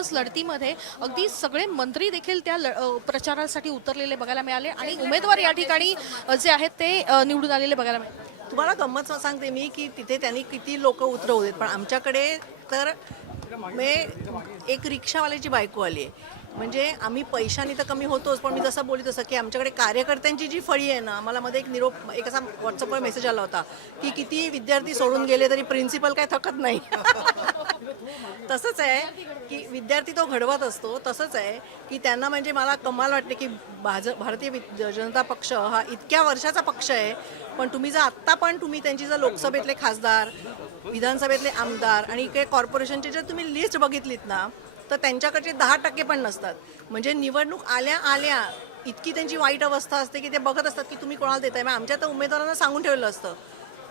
एकूणच लढतीमध्ये अगदी सगळे मंत्री देखील त्या प्रचारासाठी उतरलेले बघायला मिळाले आणि उमेदवार या ठिकाणी जे आहेत ते निवडून आलेले बघायला मिळाले. तुम्हाला गंमत सांगते मी की तिथे त्यांनी किती लोक उतरवलेत, पण आमच्याकडे तर एक रिक्षावाल्याची बायको आली आहे. म्हणजे आम्ही पैशाने तर कमी होतोच, पण मी जसं बोलली तसं की आमच्याकडे कार्यकर्त्यांची जी फळी आहे ना, आम्हाला मध्ये एक असा व्हॉट्सअपवर मेसेज आला होता की किती विद्यार्थी सोडून गेले तरी प्रिन्सिपल काय थकत नाही. तसंच आहे की विद्यार्थी तो घडवत असतो. तसंच आहे की त्यांना म्हणजे मला कमाल वाटते की भारतीय जनता पक्ष हा इतक्या वर्षाचा पक्ष आहे, पण तुम्ही जर आत्ता पण त्यांची जर लोकसभेतले खासदार, विधानसभेतले आमदार आणि काही कॉर्पोरेशनची जर तुम्ही लिस्ट बघितलीत ना, तर त्यांच्याकडचे 10% पण नसतात. म्हणजे निवडणूक आल्या इतकी त्यांची वाईट अवस्था असते की ते बघत असतात की तुम्ही कोणाला देताय. मग आमच्या तर उमेदवारांना सांगून ठेवलं असतं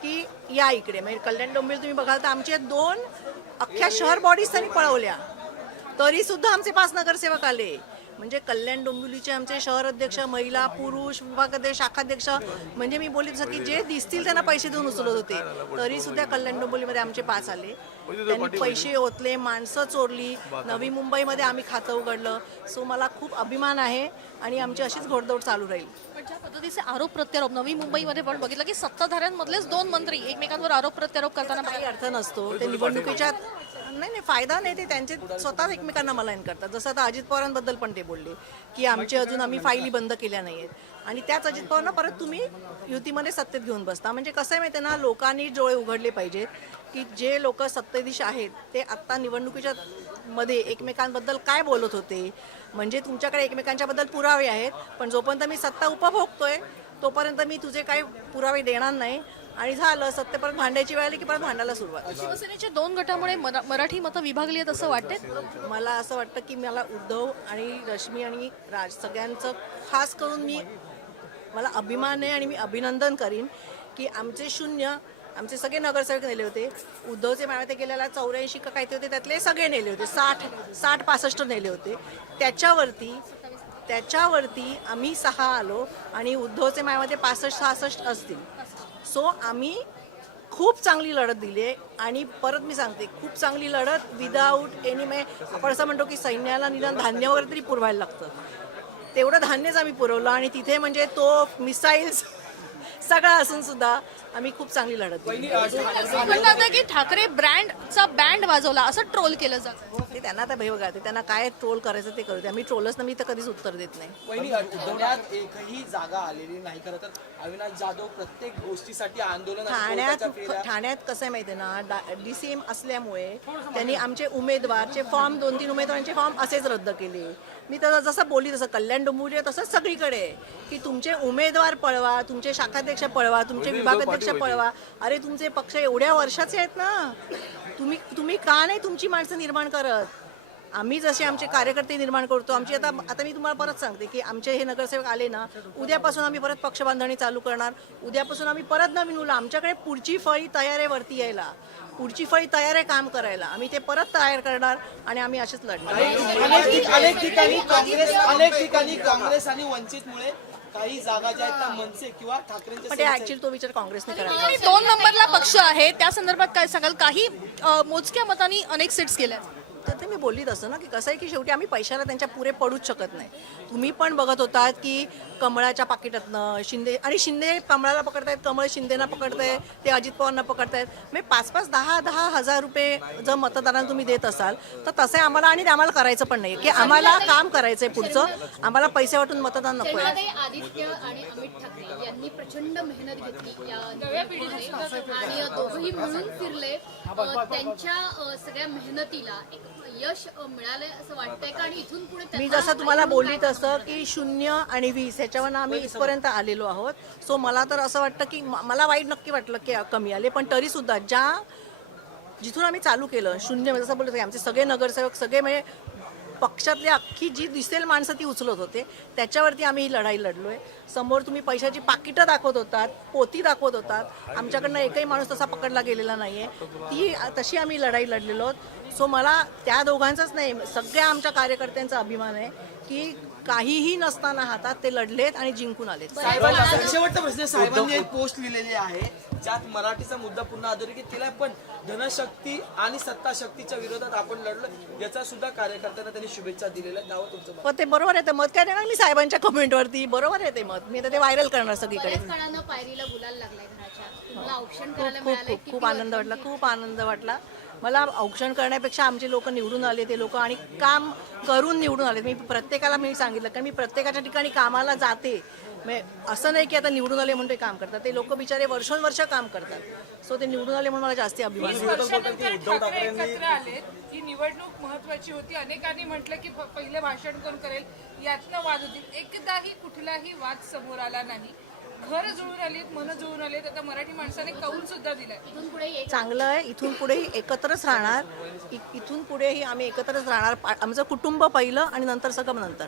की या इकडे. म्हणजे कल्याण डोंबिवली तुम्ही बघाल तर आमचे 2 अख्ख्या शहर बॉडीज त्यांनी पळवल्या, तरी सुद्धा आमचे 5 नगरसेवक आले. म्हणजे कल्याण डोंबिवलीचे आमचे शहर अध्यक्ष, महिला, पुरुष, विभागाध्यक्ष, शाखाध्यक्ष, म्हणजे मी बोलली तसं की जे दिसतील त्यांना पैसे देऊन उचलत होते, तरी सुद्धा कल्याण डोंबिवलीमध्ये आमचे 5 आले. त्यांनी पैसे ओतले, माणसं चोरली. नवी मुंबईमध्ये आम्ही खातं उघडलं. सो मला खूप अभिमान आहे आणि आमची अशीच घोडदौड चालू राहील. पण ज्या पद्धतीचे आरोप प्रत्यारोप नवी मुंबईमध्ये पण बघितलं की सत्ताधाऱ्यांमधलेच 2 मंत्री एकमेकांवर आरोप प्रत्यारोप करताना काही अर्थ नसतो. ते निवडणुकीच्या नाही फायदा नाही, ते त्यांचे स्वतःच एकमेकांना मलाईन करतात. जसं आता अजित पवारांबद्दल पण ते बोलले की अजून आम्ही फाईली बंद केल्या नाही आहेत, आणि त्याच अजित पवारांना परत तुम्ही युतीमध्ये सत्तेत घेऊन बसता. म्हणजे कसं आहे माहिती आहे ना, लोकांनी डोळे उघडले पाहिजेत की जे लोक सत्तेधीश आहेत ते आत्ता निवडणुकीच्या मध्ये एकमेकांबद्दल काय बोलत होते. म्हणजे तुमच्याकडे एकमेकांच्याबद्दल पुरावे आहेत, पण जोपर्यंत मी सत्ता उपभोगतोय तोपर्यंत मी तुझे काही पुरावे देणार नाही. आणि झालं सत्य परत भांडायची वेळ आली की परत भांडायला सुरुवात. शिवसेनेच्या 2 गटामुळे मराठी मतं विभागली आहेत असं वाटते. मला असं वाटतं की मला उद्धव आणि रश्मी आणि राज सगळ्यांचं खास करून मला अभिमान आहे आणि मी अभिनंदन करीन की आमचे सगळे नगरसेवक नेले होते. उद्धवचे मावळे गेल्याला 84 का काहीतरी होते, त्यातले सगळे नेले होते. 60-65 नेले होते. त्याच्यावरती आम्ही 6 आलो आणि उद्धवचे मायामध्ये 65-66 असतील. सो आम्ही खूप चांगली लढत दिली आणि परत मी सांगते खूप चांगली लढत विदाऊट एनी. आपण असं म्हणतो की सैन्याला निदान धान्य वगैरे तरी पुरवायला लागतं, तेवढं धान्यच आम्ही पुरवलं. आणि तिथे म्हणजे तोफ, मिसाईल्स सगळं असून सुद्धा आम्ही खूप चांगली लढत दिली. म्हणतात की ठाकरे ब्रँडचा बँड वाजवला असं ट्रोल केलं जातं. ते त्यांना आता भय बघा, ते त्यांना काय ट्रोल करायचं ते करू दे. आम्ही ट्रोलच ना, मी तर कधीच उत्तर देत नाही. पुण्यात एकही जागा आलेली नाही. खरं तर अविनाश जाधव प्रत्येक गोष्टीसाठी आंदोलन ठाण्यात कसं आहे माहिती आहे ना, DCM असल्यामुळे त्यांनी आमचे उमेदवारचे फॉर्म 2-3 उमेदवारांचे फॉर्म असेच रद्द केले. मी तर जसं बोलली तसं कल्याण डोंबिवली तसंच सगळीकडे की तुमचे उमेदवार पळवा, तुमचे शाखाध्यक्ष पळवा, तुमचे विभागाध्यक्ष पळवा. अरे तुमचे पक्ष एवढ्या वर्षाचे आहेत ना, तुम्ही का नाही तुमची माणसं निर्माण करत. आम्ही जसे आमचे कार्यकर्ते निर्माण करतो. आमची आता मी तुम्हाला परत सांगते की आमचे हे नगरसेवक आले ना, उद्यापासून आम्ही परत पक्ष बांधणी चालू करणार. उद्यापासून आम्ही परत नवीन उला, आमच्याकडे पुढची फळी तयार आहे वरती यायला, पुढची फळी तयार आहे काम करायला. आम्ही ते परत तयार करणार आणि आम्ही असेच लढणार. अनेक ठिकाणी काँग्रेस आणि वंचितमुळे काही जागा ज्या आहेत त्या मनसे किंवा ठाकरेंच्या. पण ते ऍक्च्युअली तो विचार काँग्रेसने करायला. आणि 2 नंबरला पक्ष आहे त्या संदर्भात काय सांगाल. काही मोजक्या मतांनी अनेक सीट्स गेल्या. तर ते मी बोलली तसं ना की कसं आहे की शेवटी आम्ही पैशाला त्यांच्या पुरे पडूच शकत नाही. तुम्ही पण बघत होतात की कमळाच्या पाकिटातनं शिंदे कमळाला पकडतायत, कमळ शिंदेना पकडताय, ते अजित पवारांना पकडतायत. म्हणजे 5-5, 10-10 हजार रुपये जर मतदारांना तुम्ही देत असाल तर तसं आम्हाला आणि आम्हाला करायचं पण नाही की आम्हाला काम करायचंय पुढचं. आम्हाला पैसे वाटून मतदान नको आहे. आदित्य आणि अमित ठाकरे यांनी प्रचंड मेहनत घेतली या नव्या पिढीने आणि दोघंही मिळून फिरले. त्यांच्या सगळ्या मेहनतीला एक यश मिळालंय असं वाटतंय का. आणि इथून पुढे मी जसं तुम्हाला बोलली तसं की 0 आणि 20 ह्याच्यावर आम्ही इथपर्यंत आलेलो आहोत. सो मला तर असं वाटतं की मला वाईट नक्की वाटलं की कमी आले, पण तरी सुद्धा जिथून आम्ही चालू केलं 0 जसं बोलतो आमचे सगळे नगरसेवक सगळे म्हणजे पक्षातली अख्खी जी दिसेल माणसं ती उचलत होते, त्याच्यावरती आम्ही ही लढाई लढलोय. समोर तुम्ही पैशाची पाकिटं दाखवत होतात, पोती दाखवत होतात, आमच्याकडनं एकही माणूस तसा पकडला गेलेला नाहीये. तशी आम्ही लढाई लढलेलो आहोत. सो मला त्या दोघांचाच नाही, सगळ्या आमच्या कार्यकर्त्यांचा अभिमान आहे की काहीही नसताना हातात ते लढलेत आणि जिंकून आलेत. साहेबांना शेवटचा प्रश्न, साहेबांनी एक पोस्ट लिहिलेली आहे ज्यात मराठीचा मुद्दा पुन्हा अधोरेखित केलाय, पण धनशक्ती आणि सत्ता शक्तीच्या विरोधात आपण लढलो याचा सुद्धा कार्यकर्त्यांना त्यांनी शुभेच्छा दिलेल्या. त्यावर तुमचं मत? पण ते बरोबर आहे, ते मत काय देणार मी साहेबांच्या कमेंटवरती. बरोबर आहे ते मत, मी आता ते व्हायरल करणार सगळीकडे. बऱ्याच काळानं पायरीला गुलाल लागलाय घराच्या, तुम्हाला औक्षण करायला खूप मिळालंय. खूप खूप आनंद वाटला, खूप आनंद वाटला मला. औक्षण करण्यापेक्षा आमचे लोक निवडून आले, ते लोक आणि काम करून निवडून आले. मी प्रत्येकाला मी सांगितलं, कारण मी प्रत्येकाच्या ठिकाणी कामाला जाते. असं नाही की आता निवडून आले म्हणून ते काम करतात, ते लोक बिचारे वर्षोनवर्ष काम करतात. सो ते निवडून आले म्हणून मला जास्ती अभिमान वाटतो. वर्षानंतर ठाकरे एकत्र आलेत. ही निवडणूक महत्वाची होती. अनेकांनी म्हटलं की पहिले भाषण कोण करेल, यातनं वाद होतील. एकदाही कुठलाही वाद समोर आला नाही. घर जुळून आलीत, मन जुळून आलेत. आता मराठी माणसाने कौल सुद्धा दिलाय. इथून पुढे एक चांगलं आहे. इथून पुढेही एकत्रच राहणार. इथून पुढेही आम्ही एकत्रच राहणार. आमचं कुटुंब पहिलं आणि नंतर सगळं नंतर.